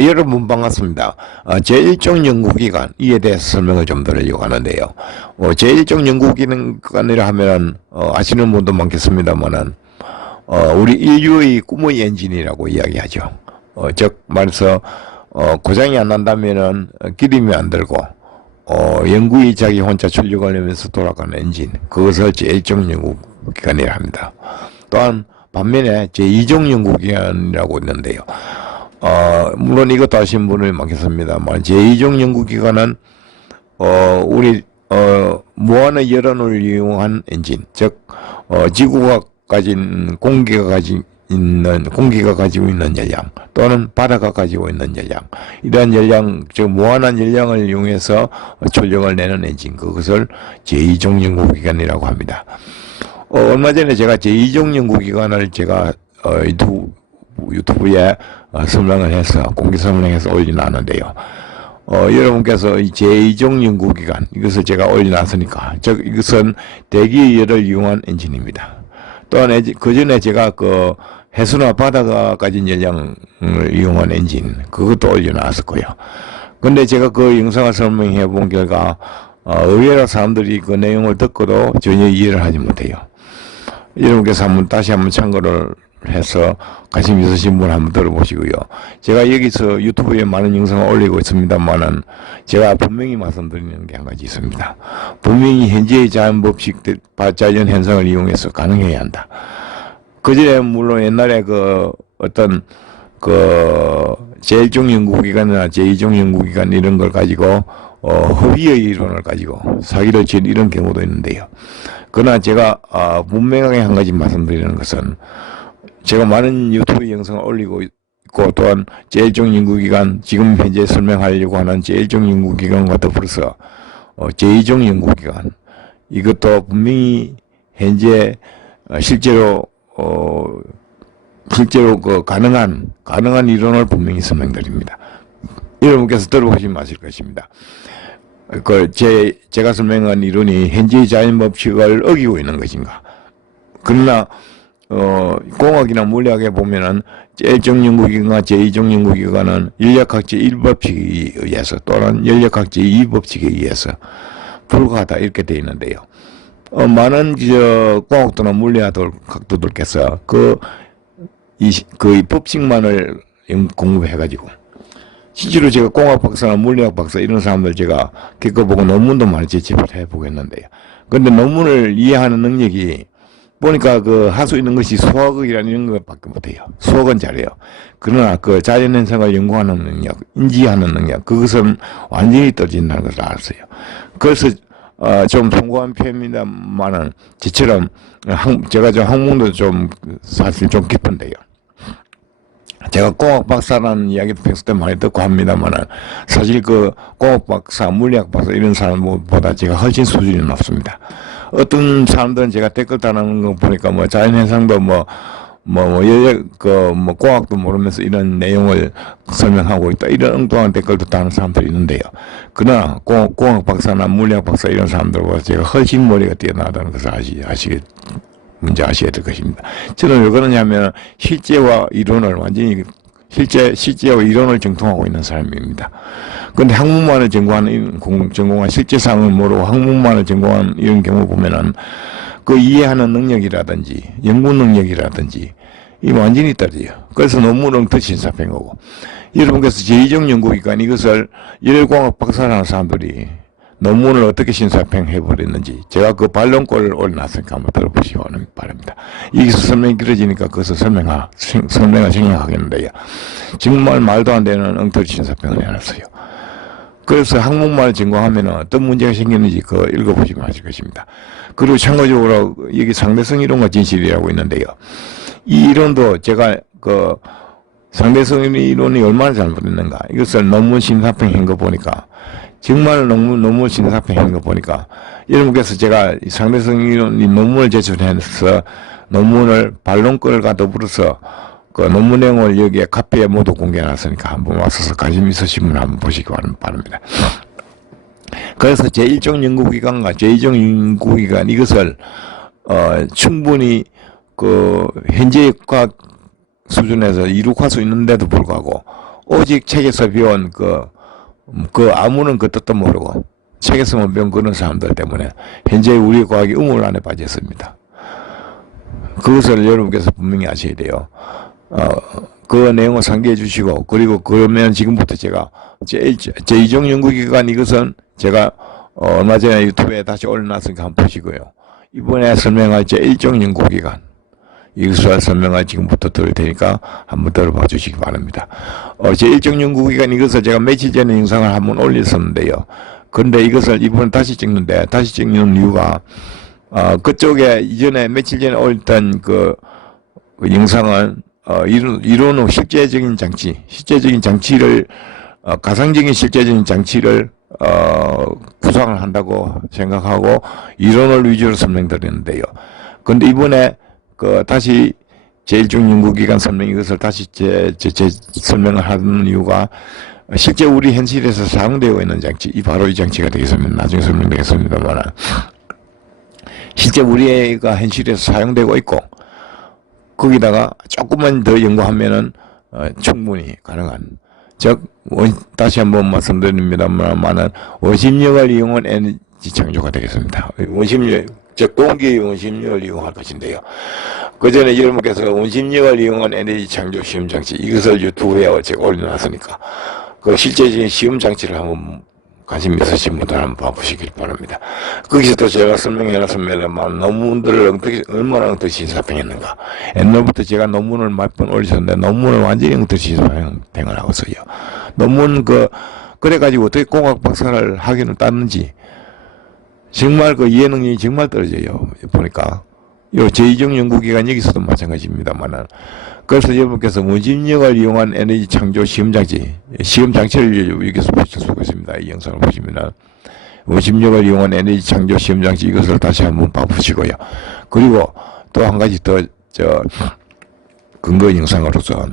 여러분 반갑습니다. 제1종 연구기관 이에 대해서 설명을 좀 드리려고 하는데요. 제1종 연구기관이라 하면은 아시는 분도 많겠습니다만은 우리 인류의 꿈의 엔진이라고 이야기하죠. 즉 말해서 고장이 안 난다면은 기름이 안 들고 연구이 자기 혼자 출력을 내면서 돌아가는 엔진, 그것을 제1종 연구기관이라 합니다. 또한 반면에 제2종 연구기관이라고 있는데요. 물론 이것도 아시는 분이 많겠습니다만, 제2종 연구기관은, 우리, 무한의 여론을 이용한 엔진, 즉, 지구가 가진, 공기가 가지고 있는 열량, 또는 바다가 가지고 있는 열량, 이러한 열량, 즉, 무한한 열량을 이용해서 출력을 내는 엔진, 그것을 제2종 연구기관이라고 합니다. 얼마 전에 제가 제2종 연구기관을 제가, 유튜브에 설명을 해서 공개 설명해서 올려놨는데요. 여러분께서 이 제2종 연구기관 이것을 제가 올려놨으니까, 즉 이것은 대기의 열을 이용한 엔진입니다. 또한 그 전에 제가 그 해수나 바다가 가진 열량을 이용한 엔진, 그것도 올려놨었고요. 근데 제가 그 영상을 설명해 본 결과 의외로 사람들이 그 내용을 듣고도 전혀 이해를 하지 못해요. 여러분께서 다시 한번 참고를 해서 관심 있으신 분 한번 들어보시고요. 제가 여기서 유튜브에 많은 영상을 올리고 있습니다만은 제가 분명히 말씀드리는 게 한 가지 있습니다. 분명히 현재의 자연법칙, 자연 현상을 이용해서 가능해야 한다. 그전에 물론 옛날에 그 어떤 그 제1종 연구기관이나 제2종 연구기관 이런 걸 가지고 허위의 이론을 가지고 사기를 친 이런 경우도 있는데요. 그러나 제가 분명하게 한 가지 말씀드리는 것은, 제가 많은 유튜브 영상을 올리고 있고, 또한 제1종 연구기관, 지금 현재 설명하려고 하는 제1종 연구기관과 더불어서 제2종 연구기관, 이것도 분명히 현재 실제로 그 가능한 이론을 분명히 설명드립니다. 여러분께서 들어보시면 아실 것입니다. 제가 설명한 이론이 현재의 자연법칙을 어기고 있는 것인가. 그러나 공학이나 물리학에 보면은 제1종 연구기관과 제2종 연구기관은 인력학제 1법칙에 의해서 또는 인력학제 2법칙에 의해서 불가하다 이렇게 되어 있는데요. 많은 공학도나 물리학도들께서 이 법칙만을 공부해가지고, 실제로 제가 공학 박사나 물리학 박사 이런 사람들 제가 겪어보고 논문도 많이 제출을 해보겠는데요. 근데 논문을 이해하는 능력이 보니까 할 수 있는 것이 수학이라는 이런 것밖에 못해요. 수학은 잘해요. 그러나 그 자연현상을 연구하는 능력, 인지하는 능력, 그것은 완전히 떨어진다는 것을 알았어요. 그래서 좀 송구한 표현입니다만은, 저처럼 제가 좀 학문도 좀 사실 좀 깊은데요. 제가 공학 박사라는 이야기도 평소 때 많이 듣고 합니다만은, 사실 그 공학 박사, 물리학 박사 이런 사람보다 제가 훨씬 수준이 높습니다. 어떤 사람들은 제가 댓글 다는 거 보니까 자연현상도 공학도 모르면서 이런 내용을 설명하고 있다, 이런 엉뚱한 댓글도 다는 사람들이 있는데요. 그러나 공학 박사나 물리학 박사 이런 사람들보다 제가 훨씬 머리가 뛰어나다는 것을 문제 아셔야 될 것입니다. 저는 왜 그러냐면 실제와 이론을 완전히 실제와 이론을 정통하고 있는 사람입니다. 그런데 학문만을 전공한 실제상을 모르고 학문만을 전공한 이런 경우 보면은 그 이해하는 능력이라든지 연구 능력이라든지 이 완전히 떨어져요. 그래서 논문은 더 신사평 거고, 여러분께서 제2종 연구기관 이것을 열공학 박사라는 사람들이 논문을 어떻게 신사평해버렸는지 제가 그 반론글을 올려놨으니까 한번 들어보시기 바랍니다. 여기서 설명이 길어지니까 그것을 설명을 생략하겠는데요. 정말 말도 안 되는 엉터리 신사평을 해놨어요. 그래서 학문만을 전공하면 어떤 문제가 생기는지 그거 읽어보시면 아실 것입니다. 그리고 참고적으로 여기 상대성 이론과 진실이라고 있는데요. 이 이론도 제가 상대성 이론이 얼마나 잘못됐는가, 이것을 논문 신사평한 거 보니까, 정말 논문 신사평한 거 보니까, 여러분께서 제가 상대성 이론 논문을 제출해서 논문을 반론글과 더불어서 그 논문 내용을 여기에 카페에 모두 공개해놨으니까 한번 와서 관심 있으신 분 한번 보시기 바랍니다. 그래서 제1종 연구기관과 제2종 연구기관 이것을 충분히 현재의 과학 수준에서 이룩할 수 있는데도 불구하고 오직 책에서 배운 아무는 그 뜻도 모르고 책에서만 배운 그런 사람들 때문에 현재 우리 과학이 우물 안에 빠졌습니다. 그것을 여러분께서 분명히 아셔야 돼요. 그 내용을 상기해 주시고, 그리고 그러면 지금부터 제가 제2종 연구기관 이것은 제가 얼마 전에 유튜브에 다시 올려놨으니까 한번 보시고요. 이번에 설명할 제1종 연구기관 이것을 설명을 지금부터 들을 테니까 한번 들어봐 주시기 바랍니다. 제1종 연구기관 이것을 제가 며칠 전에 영상을 한번 올렸었는데요. 그런데 이것을 이번에 다시 찍는 이유가 그쪽에 이전에 며칠 전에 올렸던 그 영상은 이론은 실제적인 장치를 가상적인 실제적인 장치를 구상을 한다고 생각하고 이론을 위주로 설명드렸는데요. 그런데 이번에 다시 제1종 연구기관 설명 이것을 다시 설명을 하는 이유가 실제 우리 현실에서 사용되고 있는 장치, 바로 이 장치가 되겠습니다. 나중에 설명드리겠습니다만 실제 우리가 현실에서 사용되고 있고 거기다가 조금만 더 연구하면은 충분히 가능한, 즉 다시 한번 말씀드립니다만은 원심력을 이용한 에너지 창조가 되겠습니다. 즉 동기의 원심력을 이용할 것인데요. 그 전에 여러분께서 원심력을 이용한 에너지 창조 시험 장치 이것을 유튜브에 제가 올려놨으니까 그 실제적인 시험 장치를 한번 관심 있으신 분들 한번 봐보시길 바랍니다. 거기서도 제가 설명해놨습니다만 논문들을 얼마나 엉터리 사평했는가. 옛날부터 제가 논문을 몇 번 올리셨는데 논문을 완전히 엉터리 사평을 하고서요. 논문 그래가지고 어떻게 공학 박사를 학위를 땄는지 정말 이해 능력이 정말 떨어져요. 보니까 요 제2종 연구기관 여기서도 마찬가지입니다만은, 그래서 여러분께서 원심력을 이용한 에너지 창조 시험장치를 여기서 보실 수가 있습니다. 이 영상을 보시면은 원심력을 이용한 에너지 창조 시험장치 이것을 다시 한번 봐보시고요. 그리고 또 한 가지 더 근거 영상으로서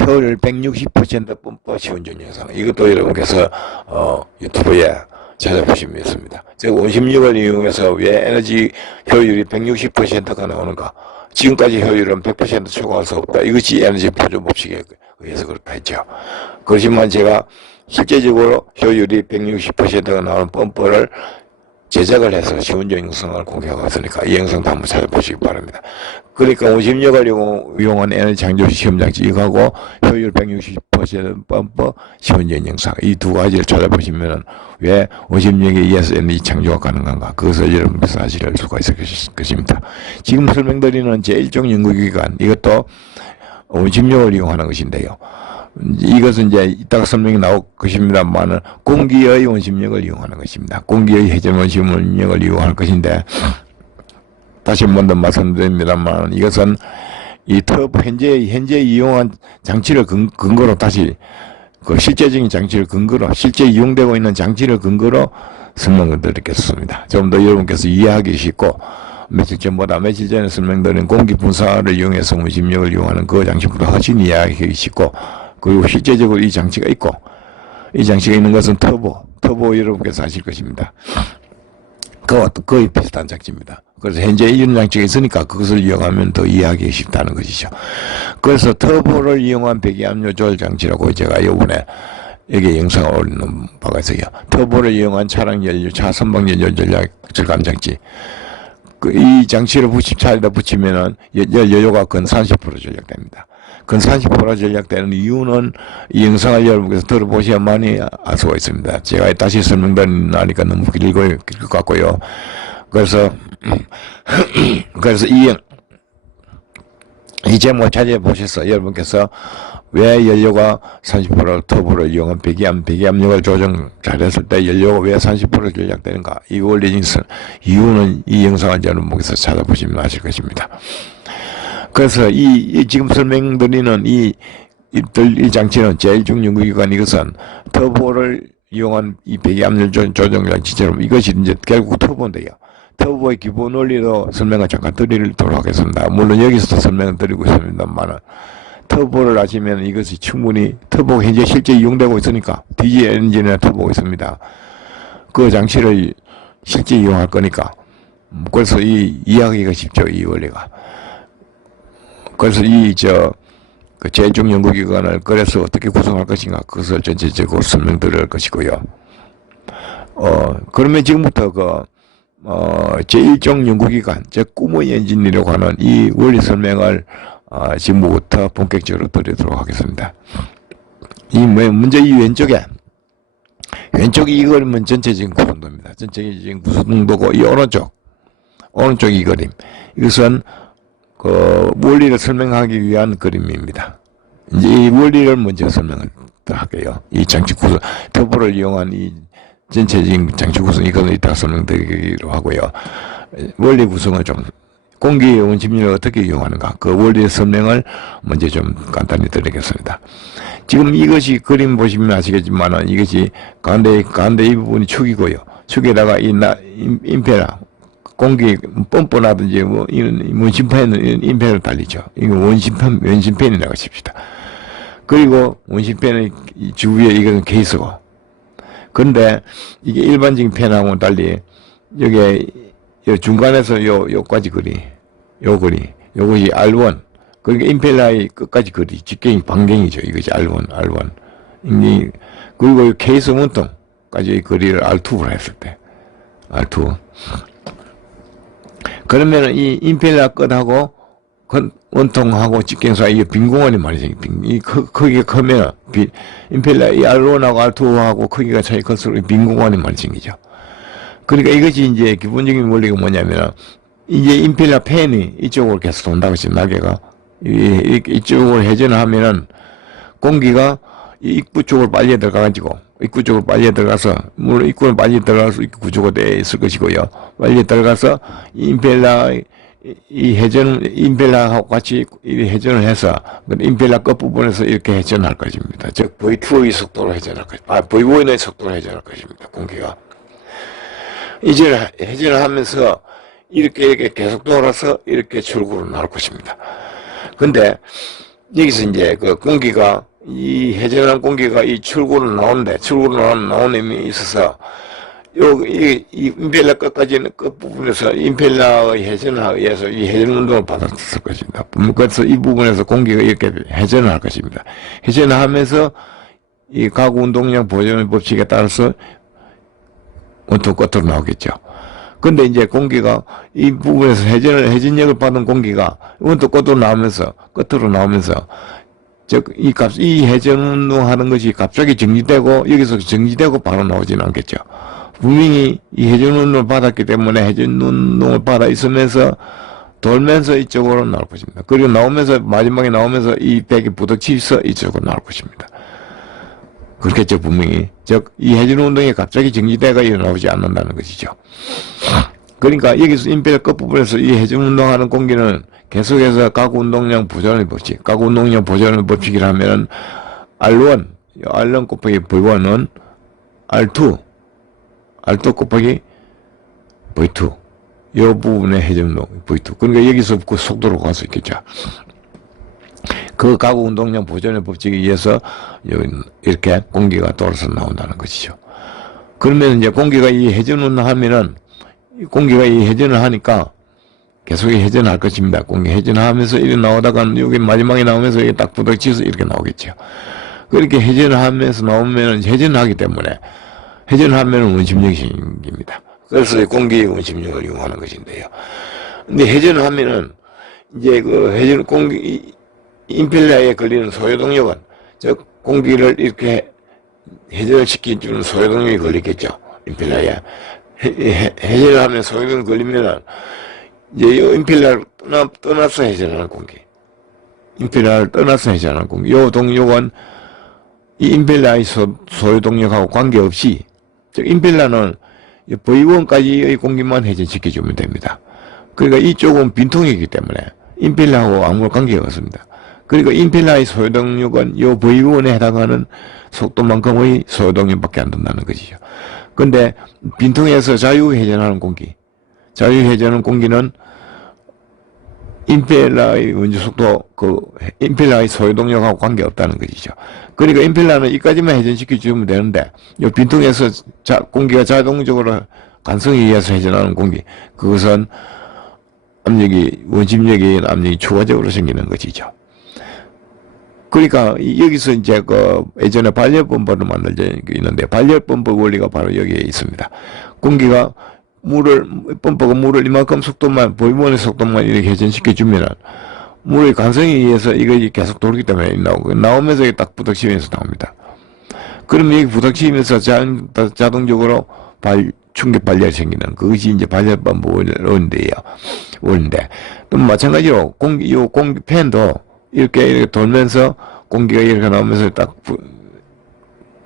효율 160% 뿜빠 시운전 영상 이것도 여러분께서 유튜브에 찾아보시면 있습니다. 즉 원심력을 이용해서 왜 에너지 효율이 160%가 나오는가? 지금까지 효율은 100% 초과할 수 없다. 이것이 에너지 보조 법칙에 의해서 그렇다 했죠. 그렇지만 제가 실제적으로 효율이 160%가 나오는 펌프를 제작을 해서 시운전 영상을 공개하고 있으니까 이 영상도 한번 찾아보시기 바랍니다. 그러니까 원심력을 이용한 에너지 창조 시험장치 이거하고 효율 160% 펌프 시운전 영상 이 두 가지를 찾아보시면 왜 원심력에 의해서 에너지 창조가 가능한가 그것을 여러분께서 사실 알 수가 있을 것입니다. 지금 설명드리는 제1종 연구기관 이것도 원심력을 이용하는 것인데요. 이것은 이제 이따가 설명이 나올 것입니다만은 공기의 원심력을 이용하는 것입니다. 공기의 회전 원심력을 이용할 것인데 다시 한 번 더 말씀드립니다만 이것은 이 터보 현재 이용한 장치를 근거로 다시 실제적인 장치를 근거로 실제 이용되고 있는 장치를 근거로 설명을 드리겠습니다. 좀 더 여러분께서 이해하기 쉽고 며칠 전에 설명드린 공기 분사를 이용해서 원심력을 이용하는 그 장치보다 훨씬 이해하기 쉽고 그리고 실제적으로 이 장치가 있고 이 장치가 있는 것은 터보 여러분께서 아실 것입니다. 그와 거의 비슷한 장치입니다. 그래서 현재 이런 장치가 있으니까 그것을 이용하면 더 이해하기 쉽다는 것이죠. 그래서 터보를 이용한 배기압력 조절 장치라고 제가 이번에 여기 영상을 올리는 바가 있어요. 터보를 이용한 차량 연료, 차 선박 연료 전략 절감 장치. 이 장치를 차에다 붙이면은 연료가 근 30% 전략됩니다. 근 30% 전략되는 이유는 이 영상을 여러분께서 들어보셔야만이 알 수가 있습니다. 제가 다시 설명드리니까 너무 길 것 같고요. 그래서 이 제목 찾아보셔서 여러분께서 왜 연료가 30% 터보를 이용한 배기압력을 조정 잘했을 때 연료가 왜 30% 전략되는가? 이 원리 이유는 이 영상을 여러분께서 찾아보시면 아실 것입니다. 그래서 이 지금 설명드리는 이 장치는 제1종 연구기관 이것은 터보를 이용한 이 배기압력 조정 장치처럼 이것이 이제 결국 터보인데요. 터보의 기본 원리로 설명을 잠깐 드리도록 하겠습니다. 물론 여기서도 설명을 드리고 있습니다만 터보를 아시면 이것이 충분히 터보가 현재 실제 이용되고 있으니까 디젤 엔진이나 터보가 있습니다. 그 장치를 실제 이용할 거니까 그래서 이해하기가 쉽죠. 이 원리가. 그래서 그 제중 연구기관을 그래서 어떻게 구성할 것인가 그것을 전체적으로 설명드릴 것이고요. 그러면 지금부터 제1종 연구기관, 즉 꿈의 엔진이라고 하는 이 원리 설명을 지금부터 본격적으로 드리도록 하겠습니다. 먼저 이 왼쪽이 이 그림은 전체적인 구성도입니다. 전체적인 구성도고 이 오른쪽 이 그림, 이것은 그 원리를 설명하기 위한 그림입니다. 이제 이 원리를 먼저 설명을 할게요. 이 장치 구성, 터보를 이용한 이 전체적인 장치 구성, 이거는 이따 설명드리기로 하고요. 원리 구성을 좀, 공기의 원심력을 어떻게 이용하는가, 그 원리의 설명을 먼저 좀 간단히 드리겠습니다. 지금 이것이 그림 보시면 아시겠지만은 이것이 가운데 이 부분이 축이고요. 축에다가 임페라, 공기 펌프라든지 원심팬은 임페를 달리죠. 이거 원심팬이라고 칩시다. 그리고 원심팬의 주위에 이거는 케이스고. 그런데 이게 일반적인 팬하고는 달리 여기 중간에서 요까지 요것이 R1. 그러니까 임펠러의 끝까지 직경이 반경이죠. 이것이 R1. 그리고 이 케이스 문통까지 거리를 R2로 했을 때. R2. 그러면은 이 임펠러 끝하고 원통하고 직경 사이에 빈 공간이 많이 생겨. 크기가 크면 임펠러 이 R1하고 R2하고 크기가 차이 클수록 빈 공간이 많이 생기죠. 그러니까 이것이 이제 기본적인 원리가 뭐냐면은 이제 임펠러 팬이 이쪽으로 계속 돈다고 지금 날개가 이쪽으로 회전을 하면은 공기가 입구 쪽으로 빨리 들어가가지고 물론 입구는 빨리 들어가서 입구 구조가 되어 있을 것이고요. 빨리 들어가서 임펠러하고 같이 회전을 해서 임펠러 끝부분에서 이렇게 회전할 것입니다. 즉 V2의 속도로 회전할 것입니다. V1의 속도로 회전할 것입니다. 공기가 이제 회전을 하면서 이렇게 계속 돌아서 이렇게 출구로 나올 것입니다. 근데 여기서 이제 그 공기가 이 회전한 공기가 이 출구로 나오는 힘이 있어서 이 임펠러 끝부분에서 임펠러의 회전에 의해서 이 회전 운동을 받았을 것입니다. 그래서 이 부분에서 공기가 이렇게 회전을 할 것입니다. 회전을 하면서 이 가구 운동량 보존 법칙에 따라서 원통 끝으로 나오겠죠. 근데 이제 공기가 이 부분에서 회전력을 받은 공기가 원통 끝으로 나오면서 즉 이 회전 운동하는 것이 갑자기 정지되고 여기서 정지되고 바로 나오지는 않겠죠. 분명히 이 회전 운동을 받았기 때문에 회전 운동을 받아 있으면서 돌면서 이쪽으로 나올 것입니다. 그리고 마지막에 나오면서 이 백이 부딪히서 이쪽으로 나올 것입니다. 그렇겠죠, 분명히. 즉, 이 회전 운동이 갑자기 정지되가 일어나지 않는다는 것이죠. 그러니까 여기서 임펠러 끝부분에서 이 회전 운동하는 공기는 계속해서 가구 운동량 보존의 법칙이라면 R1 곱하기 V1은 R2 곱하기 V2. 이 부분의 회전 운동 V2. 그러니까 여기서 그 속도로 갈 수 있겠죠. 그 가구 운동량 보존의 법칙에 의해서 이렇게 공기가 돌아서 나온다는 것이죠. 그러면 이제 공기가 이 회전을 하면은 공기가 이 회전을 하니까 계속 회전할 것입니다. 공기 회전하면서 이렇게 나오다가 여기 마지막에 나오면서 이게 딱 부딪혀서 이렇게 나오겠죠. 그렇게 회전을 하면서 나오면은 회전하기 때문에 회전하면은 원심력이 생깁니다. 그래서 공기의 원심력을 이용하는 것인데요. 근데 회전을 하면은 이제 그 회전 임펠러에 걸리는 소요동력은 즉 공기를 이렇게 회전을 시켜주는 소요동력이 걸리겠죠. 임펠러에 회전을 하면 소요동력이 걸리면은 이제 이 임펠러를 떠나서 회전하는 공기, 임펠러를 떠나서 회전하는 공기, 이 동력은 이 임펠러의 소요동력하고 관계없이 즉 임펠러는 V1까지의 공기만 회전시켜주면 됩니다. 그러니까 이쪽은 빈통이기 때문에 임펠러하고 아무 관계가 없습니다. 그리고 임펠러의 소요동력은 이 V1에 해당하는 속도만큼의 소요동력밖에 안 된다는 것이죠. 근데 빈통에서 자유회전하는 공기는 임펠러의 원주속도, 임펠러의 소요동력하고 관계없다는 것이죠. 그러니까 임펠러는 이까지만 회전시켜주면 되는데, 이 빈통에서 공기가 자동적으로 간성에 의해서 회전하는 공기, 그것은 원심력이 압력이 추가적으로 생기는 것이죠. 그러니까 여기서 이제 그 예전에 발열범버를 만들져 있는데 발열범버 원리가 바로 여기에 있습니다. 공기가 범버가 물을 이만큼 속도만, 보이몬의 속도만 이렇게 회전시켜 주면은 물의 관성에 의해서 이거 계속 돌기 때문에 나오면서 딱 부닥치면서 나옵니다. 그러면 여기 부닥치면서 자동적으로 충격 발열이 생기는 그것이 이제 발열범버 원리인데 또 마찬가지로 팬도 이렇게 돌면서 공기가 이렇게 나오면서 딱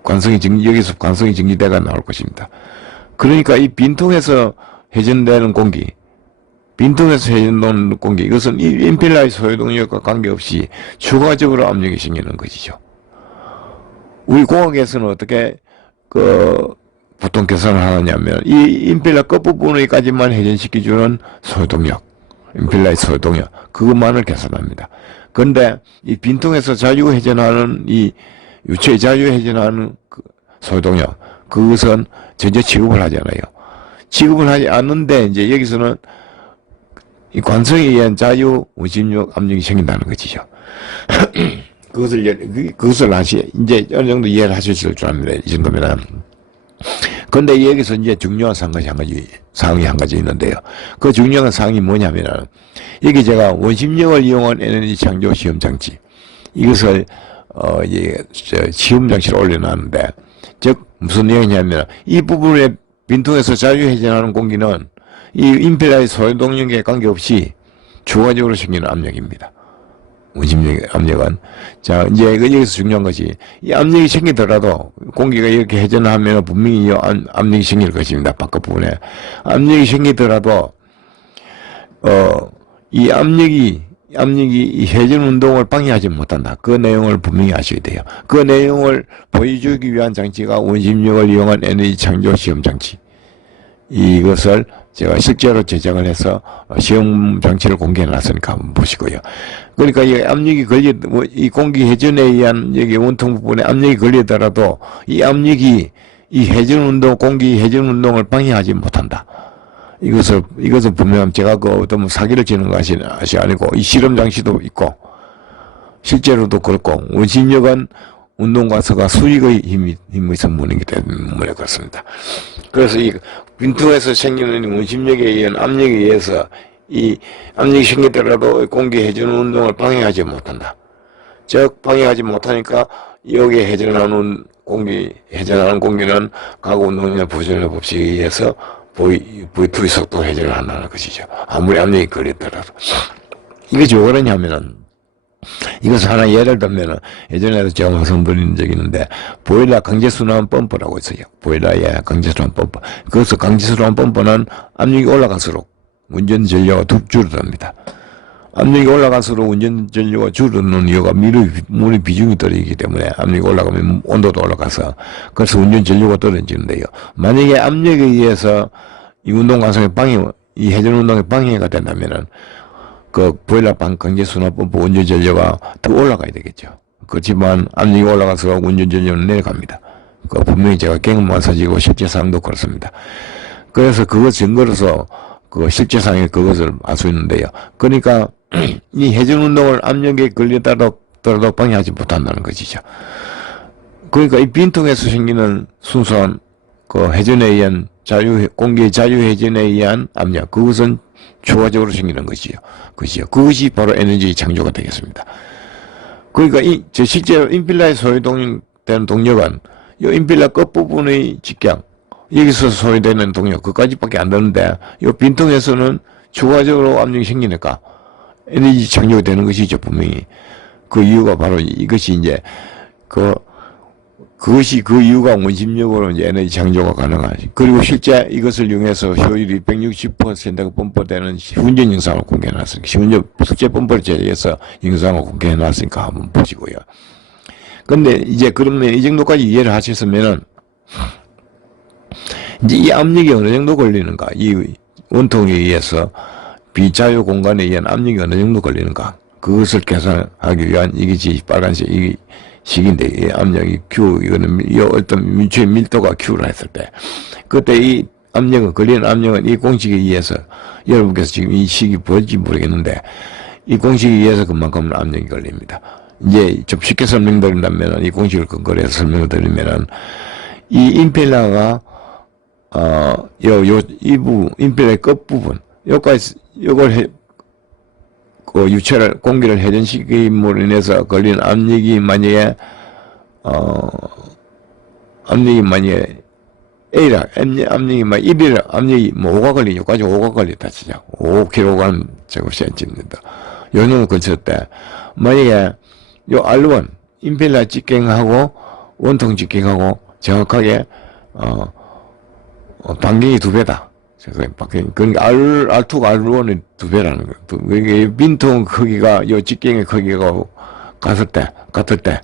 여기서 관성이 정지돼가 나올 것입니다. 그러니까 이 빈통에서 회전되는 공기, 빈통에서 회전되는 공기, 이것은 이 임펠러의 소요동력과 관계없이 추가적으로 압력이 생기는 것이죠. 우리 공학에서는 어떻게 보통 계산을 하느냐면 이 임펠러 끝부분까지만 회전시켜주는 소요동력, 임펠러의 소요동력, 그것만을 계산합니다. 그런데 이 빈통에서 자유회전하는 이 유체 자유회전하는 소요동력, 그것은 전혀 취급을 하지 않아요. 취급을 하지 않는데 이제 여기서는 이 관성에 의한 자유 원심력 압력이 생긴다는 것이죠. 그것을 이제 어느 정도 이해를 하실 줄 압니다. 이 정도면은. 근데 여기서 이제 중요한 사항이 한 가지 있는데요. 그 중요한 사항이 뭐냐면은, 여기 제가 원심력을 이용한 에너지 창조 시험 장치. 이것을, 시험 장치를 올려놨는데, 즉, 무슨 내용이냐면, 이 부분에 빈통에서 자유회전하는 공기는 이 임펠러의 소요동력에 관계없이 추가적으로 생기는 압력입니다. 원심력의 압력은. 자, 이제 여기서 중요한 것이, 이 압력이 생기더라도, 공기가 이렇게 회전하면 분명히 이 압력이 생길 것입니다. 바깥 부분에. 압력이 생기더라도, 이 압력이 이 회전 운동을 방해하지 못한다. 그 내용을 분명히 아셔야 돼요. 그 내용을 보여주기 위한 장치가 원심력을 이용한 에너지 창조 시험 장치. 이것을 제가 실제로 제작을 해서 시험 장치를 공개해 놨으니까 한번 보시고요. 그러니까 이 압력이 이 공기 회전에 의한 여기 원통 부분에 압력이 걸리더라도 이 압력이 이 회전 운동, 공기 회전 운동을 방해하지 못한다. 이것은 분명히 제가 어떤 사기를 치는 것이 아니고 이 실험 장치도 있고 실제로도 그렇고 원심력은 운동과서가 수직의 힘의 성분이기 때문에 그렇습니다. 그래서 이 빈통에서 생기는 원심력에 의한 압력에 의해서 이 압력이 생기더라도 공기 회전 운동을 방해하지 못한다. 즉 방해하지 못하니까 여기에 회전하는 공기는 각 운동량 부전의 법칙에 의해서 V2의 속도 회전을 한다는 것이죠. 아무리 압력이 걸렸더라도. 이게 왜 그러냐면은, 이것을 하나 예를 들면은, 예전에도 제가 말씀드린 적이 있는데, 보일러 강제순환 펌프라고 있어요. 보일러의 강제순환 펌프. 그래서 강제순환 펌프는 압력이 올라갈수록 운전 전류가 줄어듭니다. 압력이 올라갈수록 운전 전류가 줄어드는 이유가 물의 비중이 떨어지기 때문에 압력이 올라가면 온도도 올라가서 그래서 운전 전류가 떨어지는데요. 만약에 압력에 의해서 이 운동 관성의 이 회전 운동의 방해가 된다면은 그 보일러 강제 순환 펌프 운전 전류가 더 올라가야 되겠죠. 그렇지만 압력이 올라갈수록 운전 전류는 내려갑니다. 그 분명히 제가 경험만 사지고 실제 사항도 그렇습니다. 그래서 그것 증거로서 그 실제 상에 그것을 알 수 있는데요. 그러니까 이 회전 운동을 압력에 걸리더라도 방해하지 못한다는 것이죠. 그러니까 이 빈통에서 생기는 순수한 그 회전에 의한 공기의 자유 회전에 의한 압력, 그것은 추가적으로 생기는 것이죠. 그것이 바로 에너지 창조가 되겠습니다. 그러니까 실제로 임필러에 소요되는 동력은 이 임필러 끝부분의 직경, 여기서 소요되는 동력, 그까지밖에 안 되는데, 이 빈통에서는 추가적으로 압력이 생기니까 에너지 창조가 되는 것이죠, 분명히. 그 이유가 바로 이것이 이제, 그것이 그 이유가 원심력으로 이제 에너지 창조가 가능하지. 그리고 실제 이것을 이용해서 효율이 160%가 펌프되는 훈전 영상을 공개해놨으니까, 실제 펌프를 제작해서 영상을 공개해놨으니까 한번 보시고요. 근데 이제 그러면 이 정도까지 이해를 하셨으면은, 이제 이 압력이 어느 정도 걸리는가, 이 원통에 의해서 비자유 공간에 의한 압력이 어느 정도 걸리는가, 그것을 계산하기 위한 이것이 빨간색 이 식인데, 이 압력이 Q, 이거는 이 어떤 미추의 밀도가 Q라 했을 때, 그때 이 압력은, 걸리는 압력은 이 공식에 의해서, 여러분께서 지금 이 식이 보일지 모르겠는데, 이 공식에 의해서 그만큼 압력이 걸립니다. 이제 좀 쉽게 설명드린다면, 이 공식을 근거로 해서 설명드리면은, 이 임펠러가, 이부, 임펠러의 끝부분, 요걸 그 유체를, 공기를 회전시킴으로 인해서 걸린 압력이 만약에, 압력이 만약에 A라, 압력이 막 1이라, 압력이 뭐 5가 걸리니, 여기까지 5가 걸렸다 치자. 5kg 제곱센티입니다. 요 놈을 걸쳤을 때, 만약에 요 R1, 임펠러 직경하고 원통 직경하고 정확하게, 반경이 2배다. 그러니까 R2가 R1의 2배라는 거예요. 이게 빈통 크기가, 요 직경의 크기가 같을 때,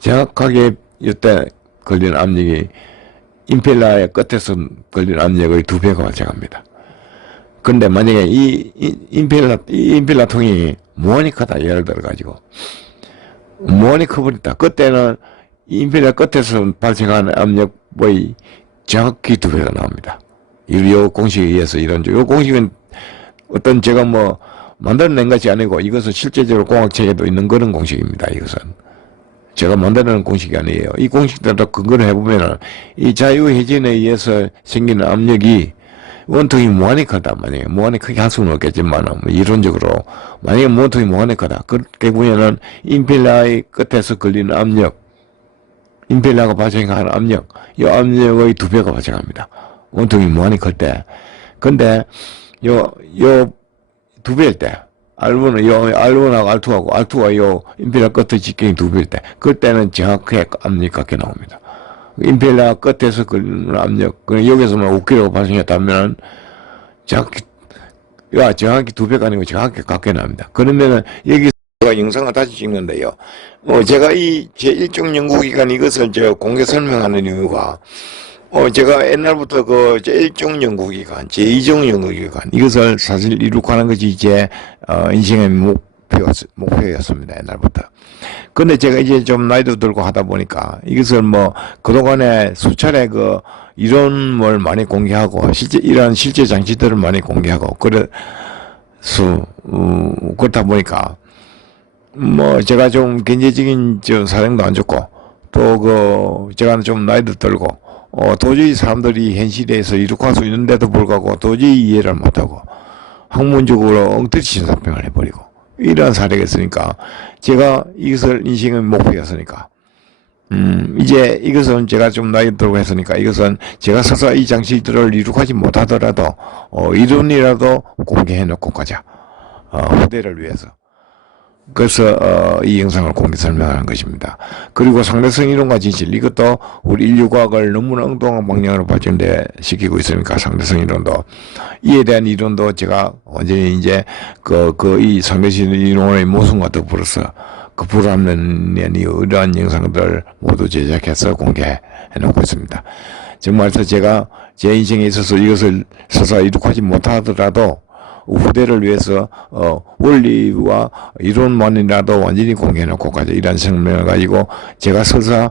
정확하게 이때 걸린 압력이 임펠러의 끝에서 걸린 압력의 2배가 발생합니다. 근데 만약에 이 임펠러 통이 무한히 크다, 예를 들어가지고. 무한히 커버렸다. 그때는 이 임펠러 끝에서 발생하는 압력의 정확히 2배가 나옵니다. 이 공식에 의해서 요 공식은 어떤 제가 뭐 만들어낸 것이 아니고 이것은 실제적으로 공학책에도 있는 그런 공식입니다. 이것은. 제가 만드는 공식이 아니에요. 이 공식대로 근거를 해보면은, 이 자유회전에 의해서 생기는 압력이 원통이 무한히 크다. 만약에 무한히 크게 할 수는 없겠지만, 뭐 이론적으로, 만약에 원통이 무한히 크다. 그렇게 보면은, 임펠러의 끝에서 걸리는 압력, 임펠러가 발생하는 압력, 이 압력의 2배가 발생합니다. 원통이 무한히 클 때. 근데, 요 2배일 때, R1하고 R2가 요 임펠러 끝의 직경이 2배일 때, 그때는 정확하게 압력이 같게 나옵니다. 임펠러 끝에서 걸리는 압력, 여기서만 5kg가 발생했다면, 정확히 2배가 아니고 정확히 같게 나옵니다. 그러면은, 여기서 제가 영상을 다시 찍는데요. 제가 제 일종 연구기간 이것을 공개 설명하는 이유가, 제가 옛날부터 제1종 연구기간, 제2종 연구기간, 이것을 사실 이룩하는 것이 제, 인생의 목표였습니다. 옛날부터. 근데 제가 이제 좀 나이도 들고 하다 보니까, 이것을 그동안에 수차례 이론을 많이 공개하고, 이러한 실제 장치들을 많이 공개하고, 그렇다 보니까, 제가 좀 경제적인 사정도 안 좋고, 또 제가 좀 나이도 들고, 도저히 사람들이 현실에서 이룩할 수 있는데도 불구하고 도저히 이해를 못하고 학문적으로 엉터리 신사평을 해버리고 이러한 사례가 있으니까 제가 이것을 인생의 목표였으니까 이제 이것은 제가 좀 나이 들고 했으니까 이것은 제가 서서 이 장치들을 이룩하지 못하더라도 이론이라도 공개해 놓고 가자. 후대를 위해서. 그래서 이 영상을 공개 설명하는 것입니다. 그리고 상대성 이론과 진실, 이것도 우리 인류과학을 너무나 엉뚱한 방향으로 발전시키고 있으니까 상대성 이론도, 이에 대한 이론도 제가 완전히 이제 이 상대성 이론의 모순과 더불어서 불합리한 이러한 영상들을 모두 제작해서 공개해 놓고 있습니다. 정말서 제가 제 인생에 있어서 이것을 서서 이룩하지 못하더라도 후대를 위해서 원리와 이론만이라도 완전히 공개해놓고 가자, 이런 생명을 가지고 제가 설사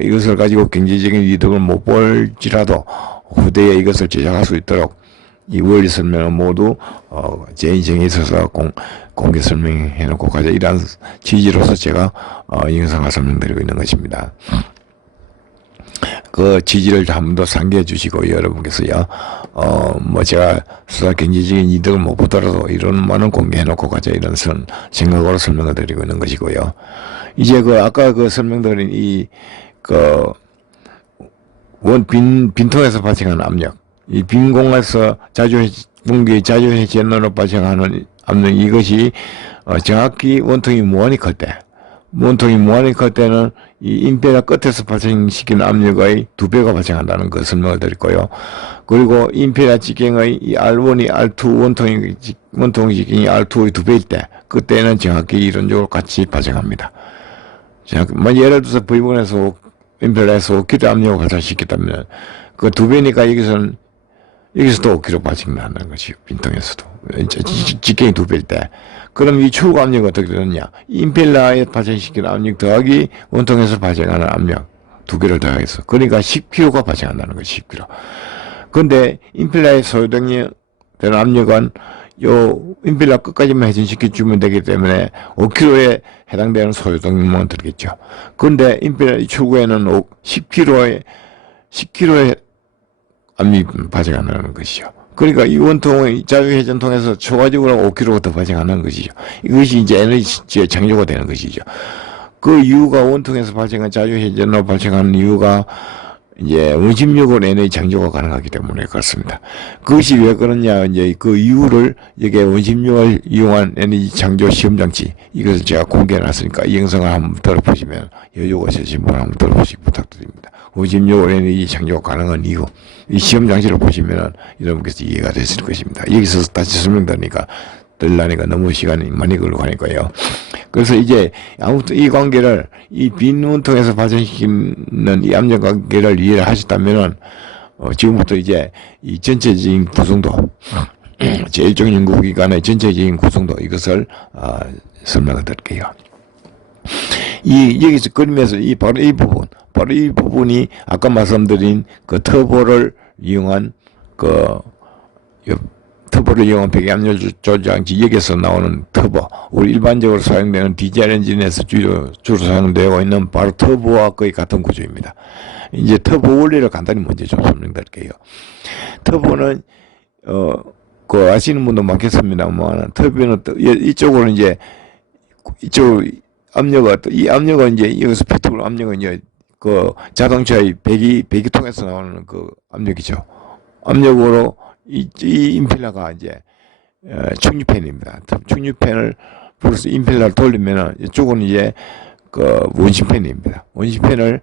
이것을 가지고 경제적인 이득을 못 볼지라도 후대에 이것을 제작할 수 있도록 이 원리 설명을 모두 제 인생에 있어서 공개 설명해놓고 가자, 이런 취지로서 제가 이 영상을 설명드리고 있는 것입니다. 그 지지를 한 번 더 상기해 주시고, 여러분께서요, 제가 수사 경제적인 이득을 못 보더라도 이론만은 공개해 놓고 가자, 이런 생각으로 설명을 드리고 있는 것이고요. 이제 아까 설명드린 빈통에서 발생하는 압력, 이 빈 공간에서 자주회전으로 발생하는 압력, 이것이, 정확히 원통이 무한히 클 때, 원통이 무한히 클 때는 이 임펠러 끝에서 발생시키는 압력의 2배가 발생한다는 걸 설명을 드렸고요. 그리고 임펠러 직경의 이 R1이 R2 원통 직경이 R2의 2배일 때, 그때는 정확히 이론적으로 같이 발생합니다. 예를 들어서 V본에서 임펠러에서 5kg 압력을 발생시켰다면 그 2배니까 여기서도 5kg 발생한다는 것이요. 빈통에서도. 직경이 2배일 때. 그럼 이 추구 압력이 어떻게 되느냐? 임펠러에 발생시키는 압력 더하기 원통에서 발생하는 압력 2개를 더하겠어. 그러니까 10kg가 발생한다는 거지, 10kg. 근데 임펠러에 소요되는 압력은 요 임필러 끝까지만 회전시켜 주면 되기 때문에 5km에 해당되는 소요동력만 들겠죠. 그런데 임필러 출구에는 10km의 압력이 발생하는 것이죠. 그러니까 이 원통의 자유회전통에서 초과적으로 5km가 더 발생하는 것이죠. 이것이 이제 에너지의 창조가 되는 것이죠. 그 이유가 원통에서 발생한 자유회전으로 발생하는 이유가 이제 원심력으로 에너지 창조가 가능하기 때문에 그렇습니다. 그것이 왜 그러냐, 이제 그 이유를 여기에 원심력을 이용한 에너지 창조 시험장치, 이것을 제가 공개해 놨으니까 이 영상을 한번 들어보시면, 여유가 있으신 분 한번 들어보시기 부탁드립니다. 원심력으로 에너지 창조가 가능한 이유, 이 시험장치를 보시면 여러분께서 이해가 되실 것입니다. 여기서 다시 설명드리니까 들라니까 너무 시간이 많이 걸리고 하니까요. 그래서 이제 아무튼 이 관계를 이 빈 원통에서 발생시키는 이 압력 관계를 이해를 하셨다면은 지금부터 이제 이 전체적인 구성도 제1종 연구기관의 전체적인 구성도 이것을 설명을 드릴게요. 여기서 그림에서 바로 이 부분이 아까 말씀드린 그 터보를 이용한 터보를 이용한 배기압력 조절장치, 여기서 나오는 터보, 우리 일반적으로 사용되는 디젤 엔진에서 주로 사용되고 있는 바로 터보와 거의 같은 구조입니다. 이제 터보 원리를 간단히 먼저 좀 설명드릴게요. 터보는 그 아시는 분도 많겠습니다만, 터보는 이쪽으로 이제 이쪽 이 압력은 이제 여기서 피트볼 압력은 이제 그 자동차의 배기통에서 나오는 그 압력이죠. 압력으로 이 임필러가 이제 충류팬입니다. 충류팬을 플러스 임필러를 돌리면은 이쪽은 이제 그 원심팬입니다. 원심팬을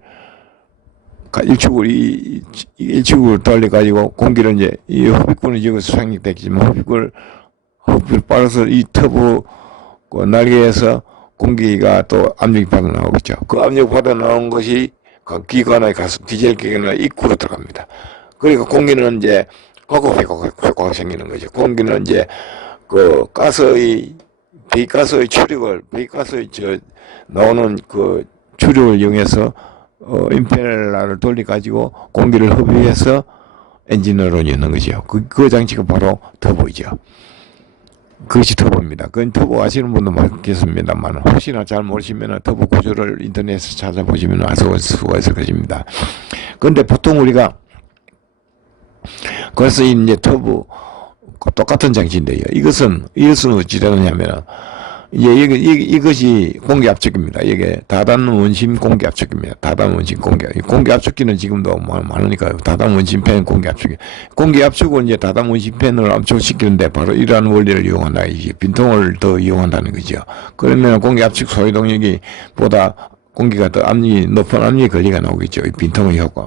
일축으로 돌려가지고 공기를 이제 이 흡입구는 여기서 상륙되겠지만 흡입을 빨아서 이 터보 그 날개에서 공기가 또 압력이 받아 나오겠죠. 그 압력 받아 나온 것이 그 기관에 가서 디젤 기관에 입구로 들어갑니다. 그러니까 공기는 이제 화학 효과가 생기는 거죠. 공기는 이제 그 배기가스의 추력을 나오는 그 추력을 이용해서 임펠러를 돌려가지고 공기를 흡입해서 엔진으로 여는 거죠. 그 장치가 바로 터보이죠. 그것이 터보입니다. 그건 터보 아시는 분도 많겠습니다만, 혹시나 잘 모르시면 터보 구조를 인터넷에서 찾아보시면 알 수가 있을 것입니다. 그런데 보통 우리가 그래서 이제 터보 똑같은 장치인데요. 이것은 어찌 되느냐면, 이제 이것이 공기 압축입니다. 이게 다단 원심 공기 압축입니다. 다단 원심 공기 압축기는 지금도 많으니까 다단 원심팬 공기 압축기. 공기 압축은 이제 다단 원심팬을 압축시키는데 바로 이러한 원리를 이용한다. 이게 빈통을 더 이용한다는 거죠. 그러면 공기 압축 소유동력이 보다 공기가 더 높은 압력이 거리가 나오겠죠. 이 빈통의 효과.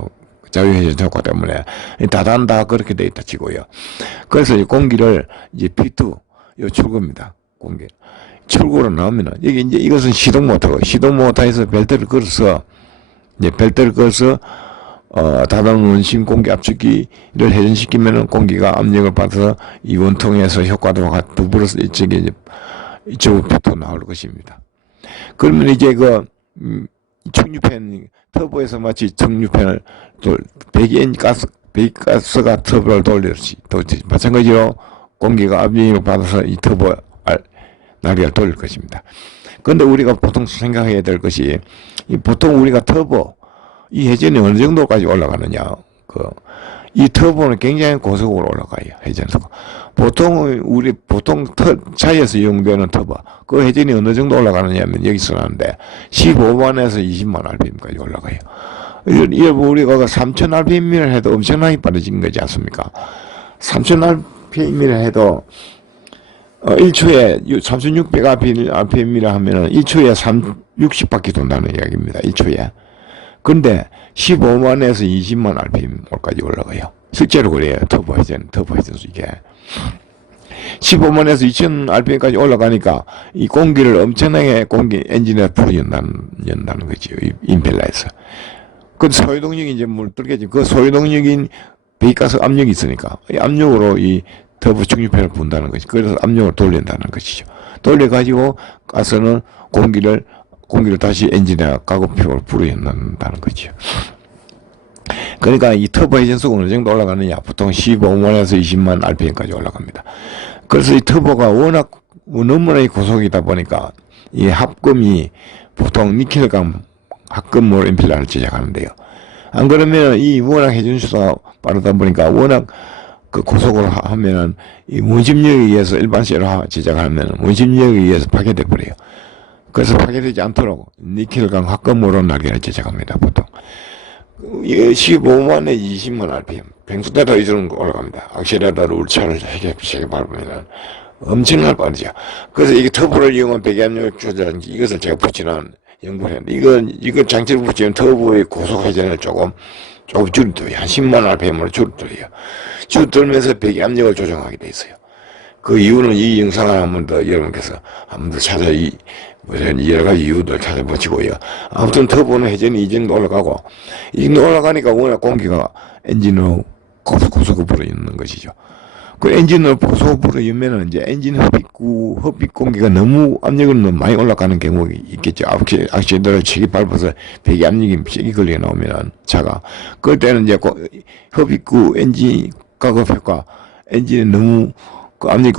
자유회전 효과 때문에 다단 다 그렇게 돼 있다 치고요. 그래서 이 공기를 이제 P2 요 출구입니다. 공기 출구로 나오면은 여기 이제 이것은 시동 모터에서 벨트를 걸어서 다단 원심 공기 압축기를 회전시키면은 공기가 압력을 받아서 이 원통에서 효과도 더불어서 이쪽으로 P2 나올 것입니다. 그러면 이제 충류팬 터보에서 마치 충류팬을 배기가스가 터보를 돌리듯이 마찬가지로 공기가 압력을 받아서 이 터보 날개를 돌릴 것입니다. 그런데 우리가 보통 생각해야 될 것이 보통 우리가 터보 이 회전이 어느 정도까지 올라가느냐, 이 터보는 굉장히 고속으로 올라가요. 회전수가 보통 차에서 이용되는 터보 그 회전이 어느 정도 올라가느냐면 여기서 나는데 15만에서 20만 rpm까지 올라가요. 우리가 3000 rpm을 해도 엄청나게 빠르진 거지 않습니까? 3000 rpm을 해도 1초에 3600 rpm이라 하면은 1초에 60바퀴 돈다는 이야기입니다. 1초에. 근데 15만에서 20만 rpm까지 올라가요. 실제로 그래요. 터보 회전수 이게. 15만에서 2000 rpm까지 올라가니까 이 공기를 엄청나게 엔진에 불어연다는 거죠. 임펠러에서. 그 소유동력이 이제 뚫겠지. 그 소유동력인 배기가스 압력이 있으니까 이 압력으로 이 터보 충류팬을 분다는 거지. 그래서 압력을 돌린다는 것이죠. 돌려가지고 가스는 공기를 다시 엔진에 가급적으로 불어넣는다는 거죠. 그러니까 이 터보 회전수가 어느 정도 올라가느냐. 보통 15만에서 20만 rpm까지 올라갑니다. 그래서 이 터보가 워낙 너무나 고속이다 보니까 이 합금이 보통 니켈강 합금으로 임필라를 제작하는데요. 안 그러면 이 워낙 회전수가 빠르다 보니까 워낙 그 고속으로 하면은 이 원심력에 의해서 일반 쇠로 제작하면 원심력에 의해서 파괴돼 버려요. 그래서 파괴되지 않도록 니켈강 합금으로 날개를 제작합니다. 보통 15만 에 20만 rpm 뱅수대로 이 정도 올라갑니다. 악셀레라터를 울차를 세게 밟으면 엄청나게 빠르죠. 그래서 이게 터보를 이용한 배기압력 조절, 이것을 제가 붙이는 연구를 했는데, 이거 장치를 붙이면 터보의 고속 회전을 조금 줄어들어요. 한 10만 rpm으로 줄어들어요. 줄어들면서 배기압력을 조정하게 돼 있어요. 그 이유는 이 영상을 한번 더 여러분께서 한번 더 여러 가지 이유들 찾아보시고요. 아무튼 터보는 회전이 이 정도 올라가고, 이 정도 올라가니까 워낙 공기가 엔진으로 고속으로 있는 것이죠. 그 엔진을 고속으로 열면은 이제 엔진 흡입 공기가 너무 압력이 너무 많이 올라가는 경우가 있겠죠. 악셀레터를 세게 밟아서 배기 압력이 세게 걸려 나오면은 차가. 그럴 때는 이제 흡입구 엔진 가급 효과, 엔진이 너무 그 압력이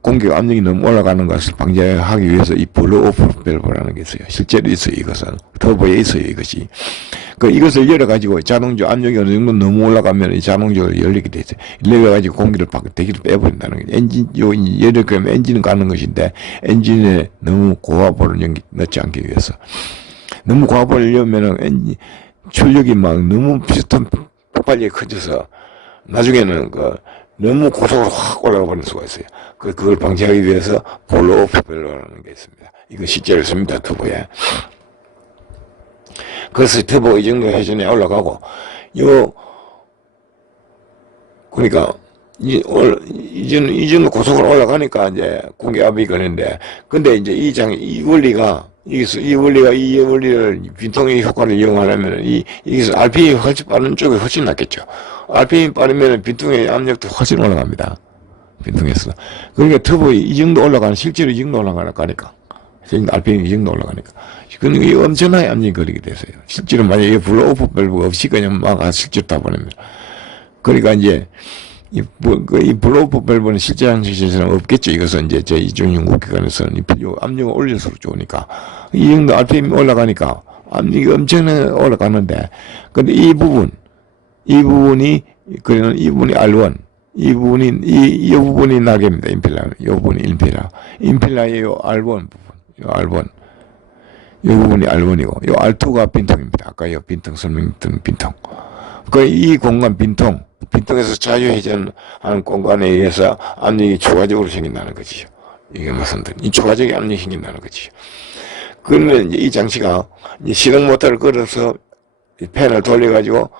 공기가 압력이 너무 올라가는 것을 방지하기 위해서 이 블로오프 밸브라는 게 있어요. 실제로 있어요, 이것은. 터보에 있어요, 이것이. 이것을 열어가지고 자동적 압력이 어느 정도 너무 올라가면 이 자동적으로 열리게 돼 있어요. 열려가지고 공기를 대기로 빼버린다는 거예요. 예를 들면 엔진은 가는 것인데, 엔진에 너무 고압을 넣지 않기 위해서. 너무 고압을 넣으면은 출력이 막 너무 비슷한 폭발력이 커져서, 나중에는 너무 고속으로 확 올라가 버릴 수가 있어요. 그걸 방지하기 위해서 볼로오프 밸브라는 게 있습니다. 이거 실제로 씁니다, 터보에. 그래서 터보 이 정도 회전에 올라가고, 그러니까, 이 정도 고속으로 올라가니까 이제 공기압이 걸리는데, 근데 이제 이 원리를 빈통의 효과를 이용하려면, 여기서 RPM이 훨씬 빠른 쪽이 훨씬 낫겠죠. RPM이 빠르면 빈통의 압력도 훨씬 올라갑니다. 빈통에서. 그러니까 터보 이 정도 실제로 이 정도 올라가니까. RPM이 이 정도 올라가니까. 그러니까 이 엄청나게 압력이 걸리게 됐어요. 실제로 만약에 블로오프 밸브가 없이 그냥 실제로 다 보내면. 그러니까 이제, 이 블로오프 밸브는 실제 장치에서는 없겠죠. 이것은 이제 제 이중 연구기관에서는 이 압력을 올릴수록 좋으니까. 이 정도 RPM이 올라가니까 압력이 엄청나게 올라가는데, 근데 이 부분이 R1, 이 부분이 날개입니다. 이 부분이 임필라의 R1 부분, R1. 이 부분이 R1이고, 이 R2가 빈통입니다. 아까 빈통 설명했던 빈통. 이 공간 빈통에서 자유회전하는 공간에 의해서 압력이 초과적으로 생긴다는 것이죠. 이게 무슨 이 초과적인 압력이 생긴다는 것이죠. 그러면 이제 이 장치가 이제 시동 모터를 끌어서 이 팬을 돌려가지고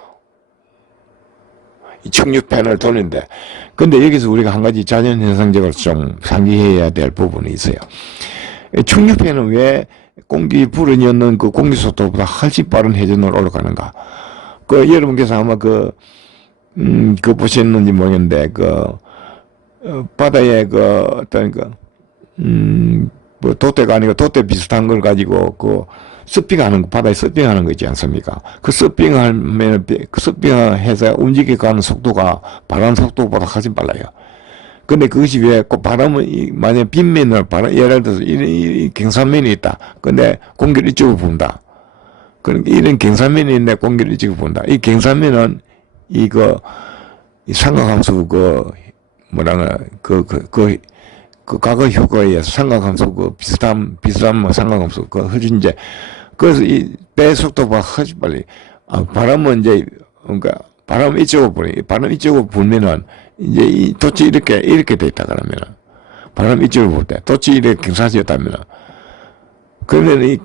이 충류 팬을 돌리는데, 근데 여기서 우리가 한 가지 자연현상적으로 좀 상기해야 될 부분이 있어요. 충류 팬은 왜 불을 넣는 그 공기 속도보다 훨씬 빠른 회전으로 올라가는가? 여러분께서 아마 보셨는지 모르겠는데, 바다에 돛대가 아니고 돛대 비슷한 걸 가지고, 바다에 서핑하는 거 있지 않습니까? 서핑해서 움직여가는 속도가 바람 속도보다 훨씬 빨라요. 근데 그것이 왜, 바람은, 만약 빗면을, 예를 들어서, 이 경사면이 있다. 근데 공기를 이쪽으로 분다. 그러니까 이런 경사면이 있는데 공기를 이쪽으로 분다. 이 경사면은, 이 삼각함수, 과거 효과에 의해서 삼각함수, 비슷한 삼각함수, 흐진제. 그래서 이 배 속도가 훨씬 빨리. 바람은 이제, 그러니까, 바람 이쪽으로 불면은, 이제 이 돛이 이렇게 돼 있다 그러면은, 바람 이쪽으로 불 때, 돛이 이렇게 경사지었다면은, 그러면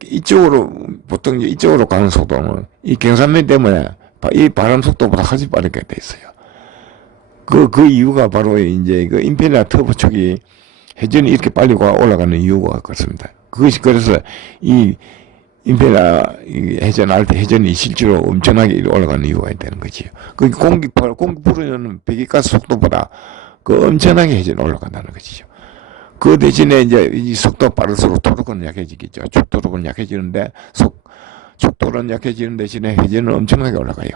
보통 이쪽으로 가는 속도는, 이 경사면 때문에, 이 바람 속도보다 훨씬 빠르게 돼 있어요. 그 이유가 바로 이제 임펠러 터보 쪽이 회전이 이렇게 빨리 올라가는 이유가 그렇습니다. 그래서 이 임펠러 회전이 실제로 엄청나게 올라가는 이유가 되는 거지요. 공기 불어넣는 배기가스 속도보다 엄청나게 회전이 올라간다는 것이죠. 그 대신에 이제 이 속도가 빠를수록 토르크는 약해지겠죠. 토르크는 약해지는데 속도는 약해지는 대신에 회전은 엄청나게 올라가요.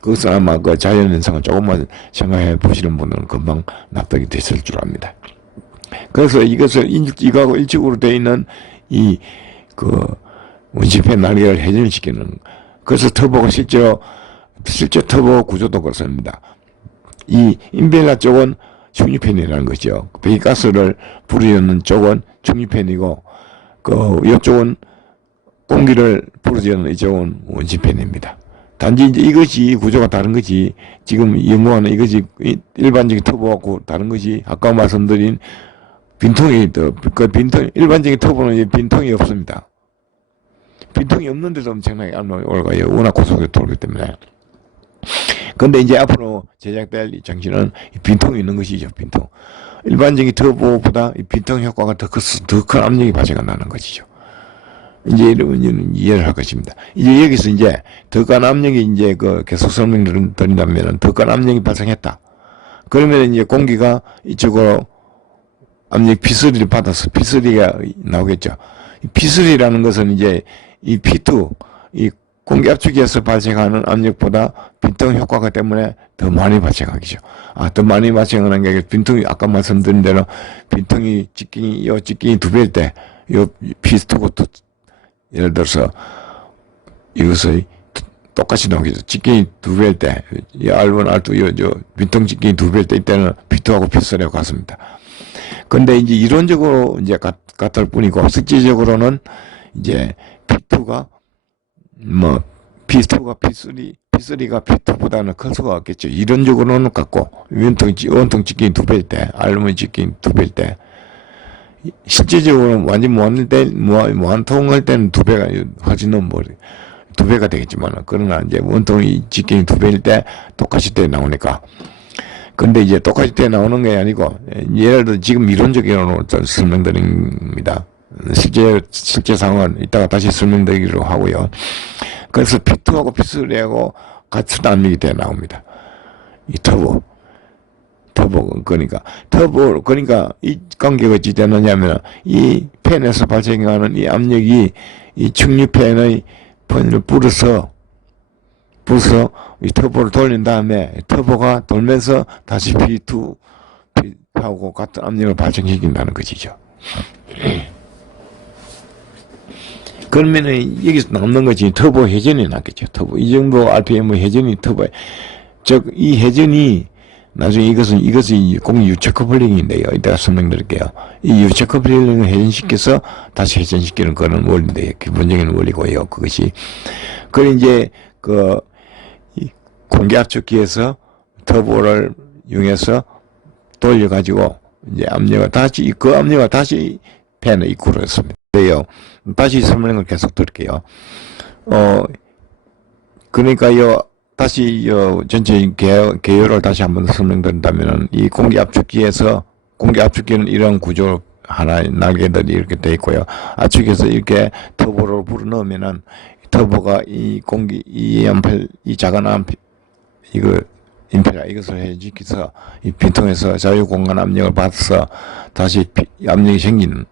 그것은 아마 자연현상을 조금만 생각해 보시는 분들은 금방 납득이 됐을 줄 압니다. 그래서 이것을 이거하고 일직으로 되어 있는 그 원심팬 날개를 회전시키는, 그래서 터보가 실제 터보 구조도 그렇습니다. 이 임펠러 쪽은 충류팬이라는 거죠. 배기가스를 불어넣는 쪽은 충류팬이고, 이쪽은 공기를 불어넣는 이쪽은 원심팬입니다. 단지 이제 이것이 구조가 다른 거지, 지금 연구하는 이것이 일반적인 터보하고 다른 것이, 아까 말씀드린 빈통이, 일반적인 터보는 빈통이 없습니다. 빈통이 없는데도 엄청나게 올라가요. 워낙 고속에 돌기 때문에. 근데 이제 앞으로 제작될 장치는 빈통이 있는 것이죠, 빈통. 일반적인 터보보다 빈통 효과가 더 큰 압력이 발생한다는 것이죠. 이제 이러면 이해를 할 것입니다. 이제 여기서 이제 더 큰 압력이 이제 계속 설명을 드린다면, 더 큰 압력이 발생했다. 그러면 이제 공기가 이쪽으로 압력 P3를 받아서 P3가 나오겠죠. P3라는 것은 이제 이 P2, 이 공기 압축에서 발생하는 압력보다 빈통 효과가 때문에 더 많이 발생하겠죠. 더 많이 발생하는 게 빈통이, 아까 말씀드린 대로 빈통이 직경이 2배일 때, P2고 예를 들어서 이것을 똑같이 나오겠죠. 직경이 2배일 때, R1, R2, 빈통 직경이 2배일 때, 이때는 P2하고 P3하고 같습니다. 근데 이제 이론적으로 이제 같을 뿐이고, 실질적으로는 이제 P2가 P2가 P3가 P2보다는 클 수가 없겠죠. 이론적으로는 같고, 원통 직경이 2배일 때, 알루미늄 직경이 2배일 때, 실질적으로 완전 무한통할 때는 2배가 훨씬 넘어 2배가 되겠지만, 그러나 이제 원통이 직경이 2배일 때 똑같이 때 나오니까. 근데 이제 똑같이 때 나오는 게 아니고, 예를 들어 지금 이론적으로 설명드립니다. 실제 상황은 이따가 다시 설명드리기로 하고요. 그래서 P2하고 P3하고 같은 압력이 돼 나옵니다. 이 터보, 그러니까 이 관계가 어찌 되느냐면, 이 팬에서 발생하는 이 압력이 이 충류팬의 팬을 불어서 이 터보를 돌린 다음에, 터보가 돌면서 다시 P2하고 같은 압력을 발생시킨다는 것이죠. 그러면은 여기서 남는 것이 터보 회전이 났겠죠. 터보 이 정도 RPM 회전이 터보에, 즉 이 회전이 나중에 이것이 공유 유체 커플링인데요. 이따가 설명드릴게요. 이 유체 커플링을 회전시켜서 다시 회전시키는 그런 원리인데요. 기본적인 원리고요. 그것이. 그리고 이제 공기 압축기에서 터보를 이용해서 돌려가지고 이제 압력을 다시 팬을 이끌어 했습니다. 다시 설명을 계속 드릴게요. 그러니까 다시 전체 개요를 다시 한번 설명드린다면은, 이 공기 압축기는 이런 구조 하나의 날개들이 이렇게 돼 있고요. 압축해서 이렇게 터보를 불어넣으면은, 터보가 이 작은 임페라 이것을 해주기서 이 빈통에서 자유공간 압력을 받아서 다시 압력이 생기는,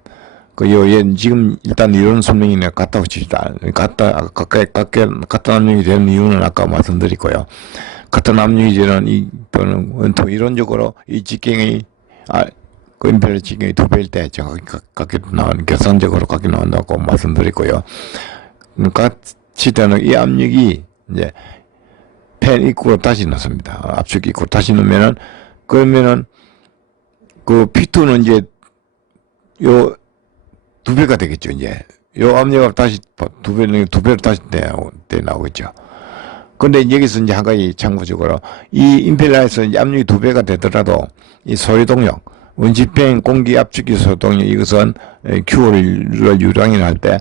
지금 일단 이론 설명이네 같다고 칩시다. 같은 압력이 되는 이유는 아까 말씀드렸고요. 같은 압력이 되는 이거는 원통 이론적으로 이 직경이 임페럴 직경이 2배일 때 같게 계산적으로 같게 나온다고 말씀드렸고요. 같이 되는 이 압력이 이제 팬 입구로 다시 넣습니다. 압축 입구로 다시 넣으면은, 그러면은 P2는 이제 2배가 되겠죠, 이제. 압력을 다시 2배로 다시 나오겠죠. 근데 여기서 이제 한 가지 참고적으로, 이 임펠러에서 압력이 2배가 되더라도, 이 소유동력, 원심팬 공기 압축기 소유동력, 이것은 Q를 유량이라 할 때,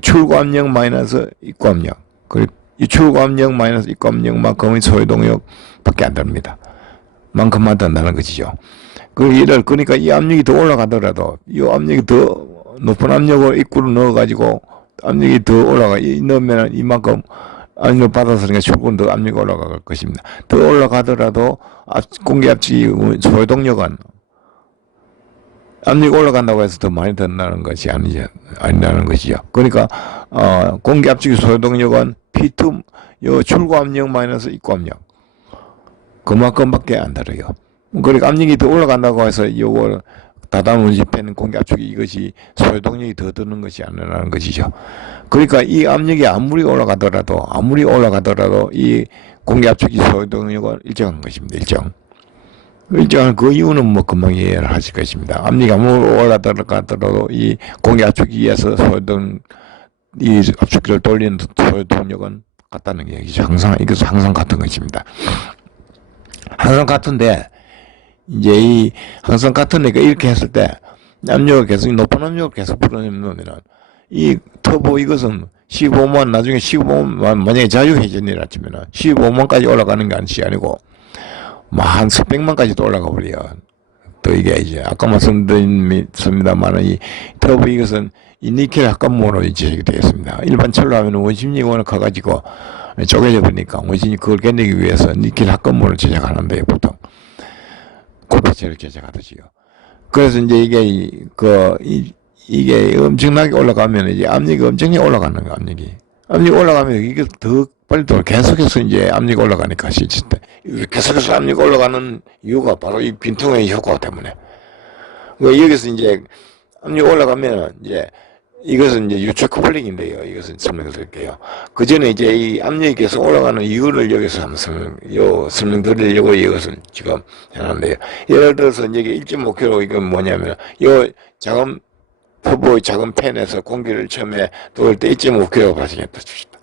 출구 압력 마이너스 입구 압력. 그리고 이 출구 압력 마이너스 입구 압력만큼의 소유동력 밖에 안 됩니다. 만큼만 된다는 것이죠. 그러니까 이 압력이 더 올라가더라도, 이 압력이 더 높은 압력을 입구로 넣어가지고, 압력이 더 넣으면 이만큼 압력을 받아서니까 출구는 더 압력이 올라갈 것입니다. 더 올라가더라도, 공기 압축이 소유동력은 압력이 올라간다고 해서 더 많이 된다는 것이 아니라는 것이죠. 그러니까, 공기 압축이 소유동력은 P2, 출구 압력 마이너스 입구 압력. 그만큼밖에 안 들어요. 그러니까 압력이 더 올라간다고 해서 요거 다단 원시팬 공기 압축이 이것이 소요동력이 더 드는 것이 아니라는 것이죠. 그러니까 이 압력이 아무리 올라가더라도 이 공기 압축이 소요동력은 일정한 것입니다. 일정한 그 이유는 뭐 금방 이해를 하실 것입니다. 압력이 아무리 올라가더라도 이 공기 압축기에 의해서 이 압축기를 돌리는 소요동력은 같다는 얘기죠. 이것은 항상 같은 것입니다. 항상 같은데, 이제 항상 같으니까 이렇게 했을 때, 압력을 계속, 높은 압력을 계속 풀어내면은, 이 터보 이것은 15만, 나중에 15만, 만약에 자유회전이라 치면은 15만까지 올라가는 게 아니고, 한 수백만까지도 올라가 버려요. 또 이게 이제, 아까 말씀드렸습니다만, 이 터보 이것은 이 니켈 합금으로 제작이 되었습니다. 일반 철로 하면 원심력이 워낙 커가지고 쪼개져 버리니까 원심이 그걸 견디기 위해서 니켈 합금으로 제작하는데요, 보통. 골프채를 제작하듯이요. 그래서 이제 이게 엄청나게 올라가면 이제 압력이 엄청나게 올라가는 거야, 압력이. 압력이 올라가면 이게 더 빨리 돌아. 계속해서 이제 압력이 올라가니까 시칠 때. 계속해서 압력이 올라가는 이유가 바로 이 빈통의 효과 때문에. 여기서 이제 압력이 올라가면 이제 이것은 이제 유체 커플링인데요. 이것은 설명드릴게요. 그 전에 이제 이 압력이 계속 올라가는 이유를 여기서 한번 설명드리려고 이것을 지금 해놨는데요. 예를 들어서 이제 1.5kg 이건 뭐냐면, 작은 터보의 작은 팬에서 공기를 처음에 돌릴 때 1.5kg 발생했다 칩시다.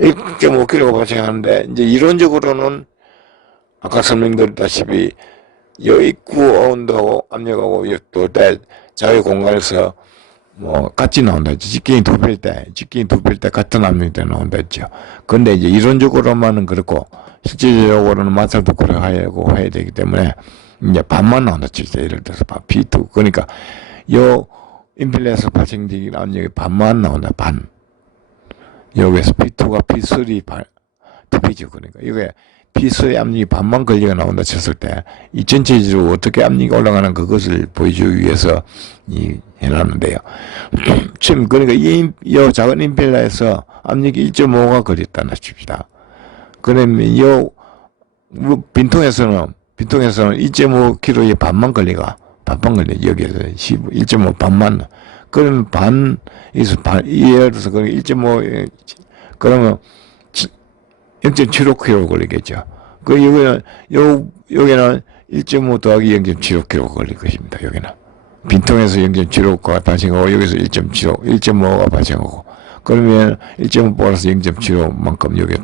1.5kg가 발생하는데, 이제 이론적으로는 아까 설명드렸다시피, 입구 온도하고 압력하고 돌때 자유 공간에서 같이 나온다 했죠. 직경이 두 필 때 같은 압력이 나온다 했죠. 근데 이제 이론적으로만은 그렇고, 실질적으로는 마찰도 고려하고 해야 되기 때문에, 이제 반만 나온다 칩시다. 예를 들어서 P2. 그러니까, 인필레에서 발생되는 압력이 반만 나온다, 반. 여기에서 P2가 P3 2P죠. 그러니까, 이게 P3의 압력이 반만 걸리가 나온다 쳤을 때, 이 전체적으로 어떻게 압력이 올라가는 그것을 보여주기 위해서 해놨는데요. 지금, 그러니까 이 작은 인필레에서 압력이 1.5가 걸렸다나 칩시다. 그러면 빈통에서는 1.5kg의 반만 걸려. 여기에서 1.5 반만. 그러면 예를 들어서 1.5, 그러면 0.75kg 걸리겠죠. 여기는 1.5 더하기 0.75kg 걸릴 것입니다. 여기는. 빈통에서 0.75가 발생하고, 여기서 1.5가 발생하고, 그러면 1.5 플러스 0.75만큼 여기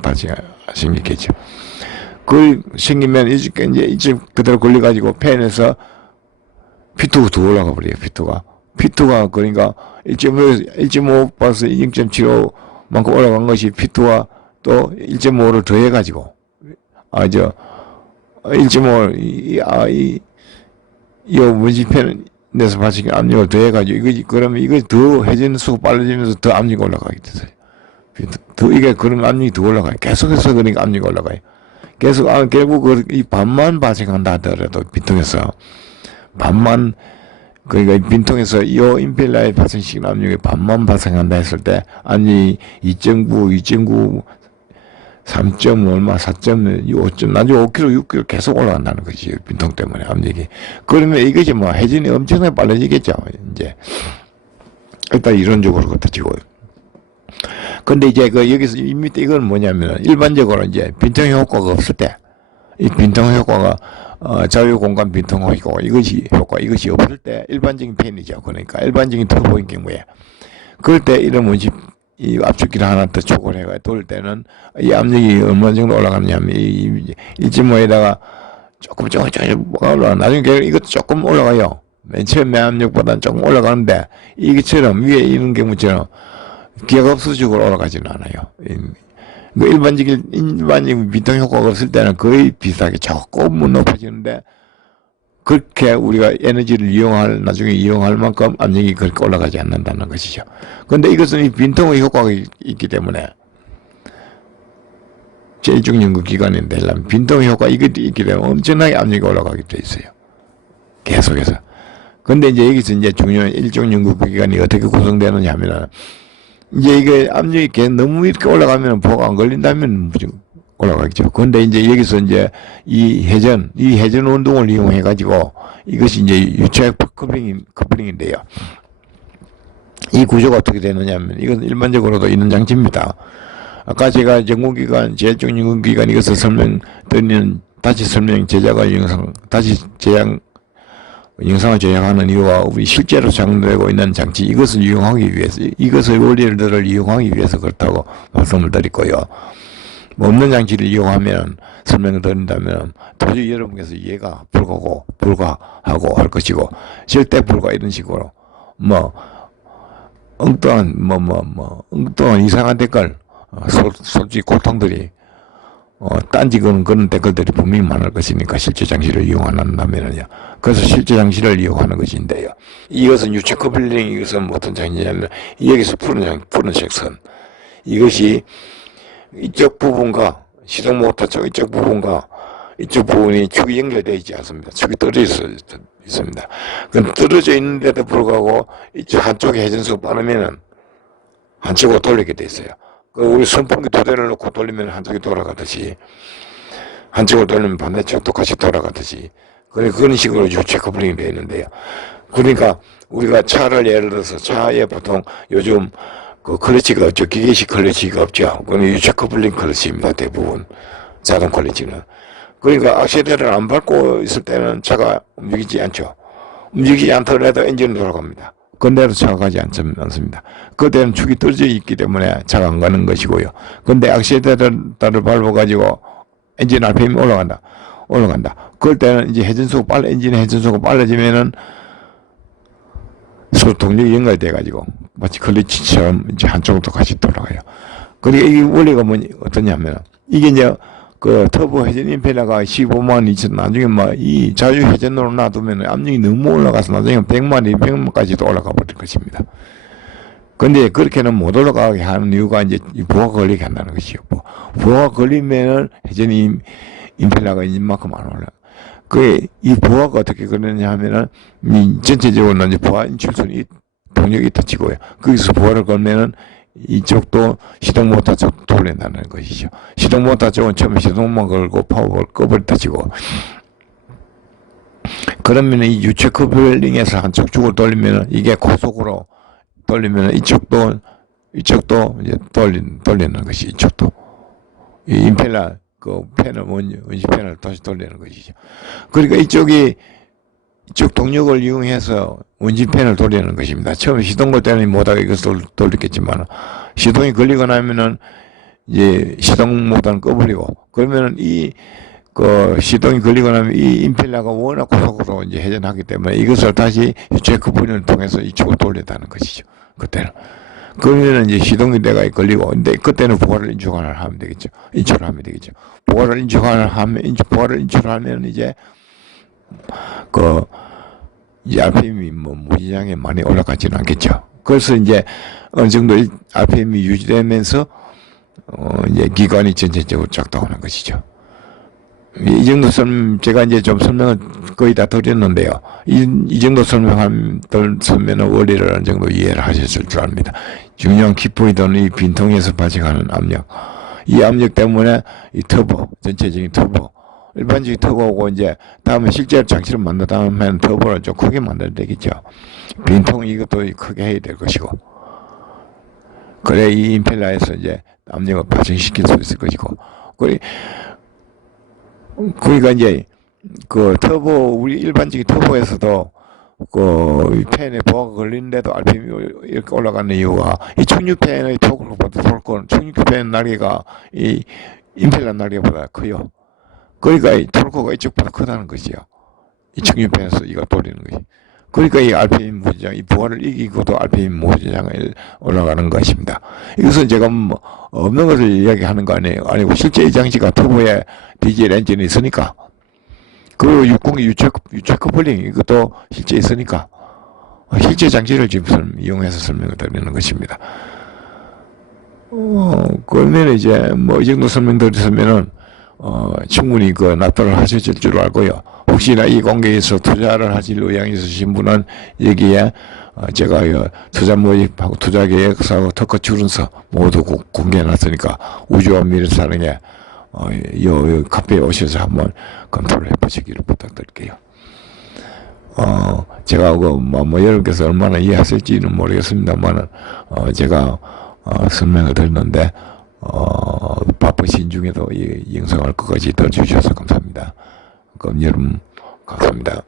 생기겠죠. 생기면 이제 그대로 걸려가지고 팬에서 P2가 더 올라가 버려요, P2가 그러니까 1.5 플러스 0.75만큼 올라간 것이 P2가 또 1.5를 더해가지고, 1.5, 원심팬에서 발생한 압력을 더해가지고, 그러면 이거 더 회전수가 빨라지면서 더 압력이 올라가게 되세요. 그러면 압력이 더 올라가요. 계속해서 그러니까 압력이 올라가요. 결국 이 반만 발생한다 하더라도, 빈통에서. 그러니까 빈통에서 이 임펠러에 발생시키는 압력이 반만 발생한다 했을 때, 압력이 2.9, 3점 얼마, 4점, 5점, 나중에 5kg, 6kg 계속 올라간다는 것이 빈통 때문에 압력이. 그러면 이것이 회전이 엄청나게 빨라지겠죠, 이제. 일단 이론적으로 그렇다치고. 근데 이제 여기서 밑에 이건 뭐냐면, 일반적으로 이제 빈통 효과가 없을 때, 이 빈통 효과가 자유공간 빈통 효과, 이것이 없을 때 일반적인 팬이죠. 그러니까 일반적인 터보인 경우에. 그럴 때 이런 이 압축기를 하나 더 초과를 해가 돌 때는 이 압력이 얼마 정도 올라가느냐면, 1.5에다가 조금 올라가. 나중에 이것도 조금 올라가요. 맨 처음에 압력보다는 조금 올라가는데, 이것처럼 위에 이런 경우처럼 기하급수적으로 올라가지는 않아요. 일반적인 빈통 효과가 없을 때는 거의 비슷하게 조금은 높아지는데, 그렇게 우리가 에너지를 나중에 이용할 만큼 압력이 그렇게 올라가지 않는다는 것이죠. 근데 이것은 이 빈통의 효과가 있기 때문에, 제1중 연구기관인데, 빈통의 효과 이것도 있기 때문에 엄청나게 압력이 올라가게 돼 있어요. 계속해서. 근데 이제 여기서 이제 중요한 1중 연구기관이 어떻게 구성되느냐 하면은, 이제 이게 압력이 너무 이렇게 올라가면 보가 안 걸린다면 올라가겠죠. 그런데 이제 여기서 이제 이 회전 운동을 이용해가지고 이것이 이제 유체 커플링인데요. 이 구조가 어떻게 되느냐 하면 이건 일반적으로도 있는 장치입니다. 아까 제가 제일적 연구기관 이것을 설명드리는 다시 설명 제작과 영상, 영상을 제작하는 이유가 우리 실제로 작동되고 있는 장치 이것을 이용하기 위해서 이것의 원리들을 이용하기 위해서 그렇다고 말씀을 드리고요. 뭐 없는 장치를 이용하면 설명을 드린다면 도저히 여러분께서 이해가 불가하고 할 것이고 절대 불가 이런 식으로 뭐 엉뚱한 이상한 댓글 솔직히 고통들이 딴지 그런 댓글들이 분명히 많을 것이니까 실제 장치를 이용 안 한다면요. 그래서 실제 장치를 이용하는 것인데요. 이것은 유체 커플링, 이것은 어떤 장치냐면 여기서 푸른 색선 이것이 이쪽 부분과 시동 모터 쪽 이쪽 부분과 이쪽 부분이 축이 연결되어 있지 않습니다. 축이 떨어져 있습니다. 그럼 떨어져 있는데도 불구하고 이쪽 한쪽에 회전수가 빠르면은 한쪽으로 돌리게 돼 있어요. 우리 선풍기 2대를 놓고 돌리면 한쪽이 돌아가듯이 한쪽으로 돌리면 반대쪽 똑같이 돌아가듯이 그런 식으로 유체 커플링이 되어 있는데요. 그러니까 우리가 차를 예를 들어서 차에 보통 요즘 그 클러치가 없죠. 기계식 클러치가 없죠. 그건 유체 커플링 클러치입니다. 대부분 자동 클러치는. 그러니까 악셀레터를 안 밟고 있을 때는 차가 움직이지 않죠. 움직이지 않더라도 엔진은 돌아갑니다. 근데도 차가 가지 않습니다. 그때는 축이 떨어져 있기 때문에 차가 안 가는 것이고요. 근데 악셀레터를 밟아가지고 엔진 RPM이 올라간다. 그럴 때는 이제 엔진의 회전수가 빨라지면은 동력이 연결돼가지고 마치 클러치처럼 이제 한쪽으로 같이 돌아가요. 그러니까 이 원리가 어떠냐면 이게 이제 그 터보 회전 임펠러가 15만 2천 나중에 이 자유 회전으로 놔두면 압력이 너무 올라가서 나중에 100만 200만까지도 올라가 버릴 것입니다. 근데 그렇게는 못 올라가게 하는 이유가 이제 부하가 걸리게 한다는 것이요. 부하가 걸리면은 회전 임펠러가 이만큼 안 올라. 이 부하가 어떻게 그러느냐 하면은 전체적으로 이제 부하 인출선이 동력이 있다 치고요. 거기서 부하를 걸면은 이쪽도 시동 모터 쪽 돌린다는 것이죠. 시동 모터 쪽은 처음에 시동만 걸고 파워를 꺼버렸다 치고 그러면 이 유체 커플링에서 한쪽 축을 돌리면 이게 고속으로 돌리면 이쪽도 이제 돌리는 것이 이쪽도 이 임펠러 그 펜을 원시 펜을 다시 돌리는 것이죠. 그러니까 이쪽 동력을 이용해서 원심펜을 돌리는 것입니다. 처음에 시동 걸 때는 못하게 이것을 돌리겠지만, 시동이 걸리고 나면은, 이제 시동 모터는 꺼버리고, 그러면은 시동이 걸리고 나면 이 임펠러가 워낙 고속으로 이제 회전하기 때문에 이것을 다시 유체 커플링을 통해서 이쪽으로 돌린다는 것이죠. 그때는. 그러면은 이제 시동이 내가 걸리고, 근데 그때는 부하를 인축을 하면 되겠죠. 부하를 인출하면 이제, 이 RPM이 무지장에 많이 올라가지는 않겠죠. 그래서 이제 어느 정도 RPM이 유지되면서, 이제 기관이 전체적으로 작동하는 것이죠. 이 정도 제가 이제 좀 설명을 거의 다 드렸는데요. 이 정도 설명은 원리를 어느 정도 이해를 하셨을 줄 압니다. 중요한 키포인트는 이 빈통에서 발생하는 압력. 이 압력 때문에 이 전체적인 터보, 일반적인 터보고 이제 다음에 실제로 장치를 만든 다음에는 터보를 좀 크게 만들어야 되겠죠. 빈통 이것도 크게 해야 될 것이고. 그래 이 임펠러에서 이제 압력을 발생시킬 수 있을 것이고. 그러니까 이제 우리 일반적인 터보에서도 팬에 부하가 걸리는데도 RPM이 이렇게 올라가는 이유가 이 충격팬의 토크보다 충격팬 날개가 이 임펠러 날개보다 커요. 그러니까 이 토크가 이쪽보다 크다는 것이요. 이 충격팬에서 이거 돌리는 것이. 그러니까 이 RPM 무지장, 이 부하를 이기고도 RPM 무지장을 올라가는 것입니다. 이것은 제가 없는 것을 이야기하는 거 아니고 실제 이 장치가 터보에 디젤 엔진이 있으니까 그리고 60기 유체 커플링 이것도 실제 있으니까 실제 장치를 지금 이용해서 설명을 드리는 것입니다. 그러면 이제 이 정도 설명드렸으면은 충분히 납득을 하셨을 줄 알고요. 혹시나 이 공개에서 투자를 하실 의향이 있으신 분은 여기에 제가 투자 모집하고 투자 계획서하고 특허 출원서 모두 공개해놨으니까 우주와 미래 사랑에 요 카페에 오셔서 한번 검토를 해보시기를 부탁드릴게요. 제가 여러분께서 얼마나 이해하실지는 모르겠습니다만, 제가, 설명을 드렸는데, 바쁘신 중에도 이 영상을 끝까지 들어주셔서 감사합니다. 그럼 여러분, 감사합니다.